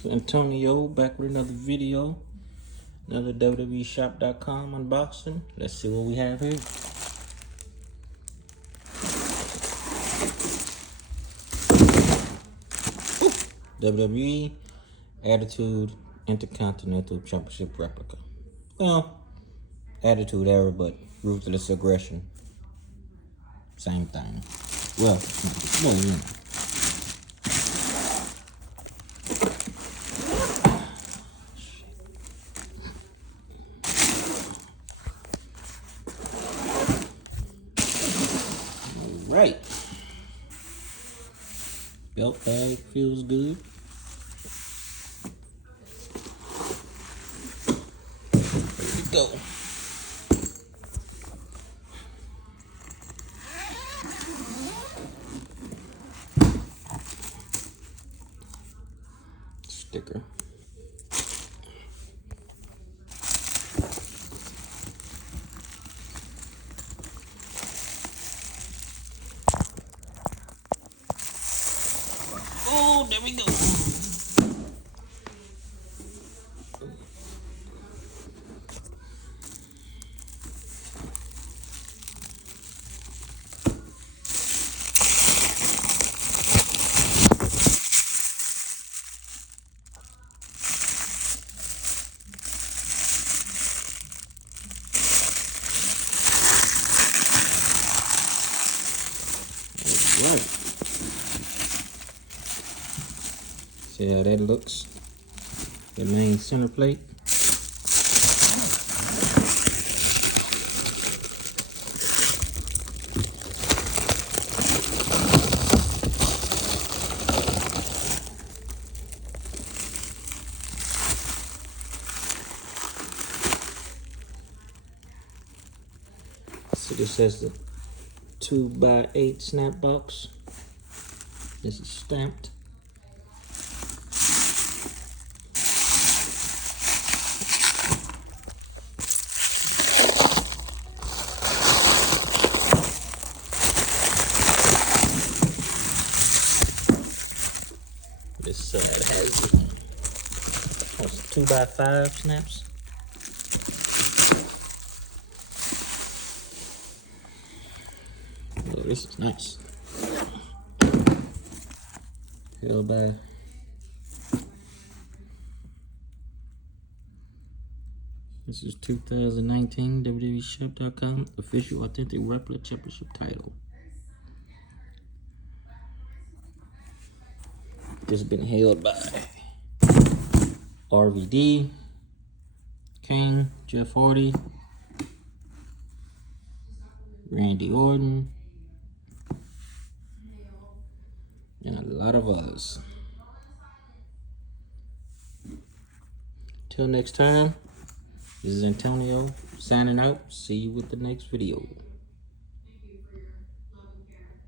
So Antonio back with another video, another WWEshop.com unboxing. Let's see what we have here. WWE Attitude Intercontinental Championship Replica. Well, Attitude Era, but Ruthless Aggression. Same thing. Well, you know. Right. Belt bag feels good. Here we go. Sticker. Oh, there we go. Right. See how that looks? The main center plate. So this says the 2x8 snap box. This is stamped. This side has 2x5 snaps. Oh, this is nice. Held by this is 2019 WWEshop.com official authentic replica championship title. This has been held by RVD, King, Jeff Hardy, Randy Orton, and a lot of others. Till next time, this is Antonio signing out. See you with the next video.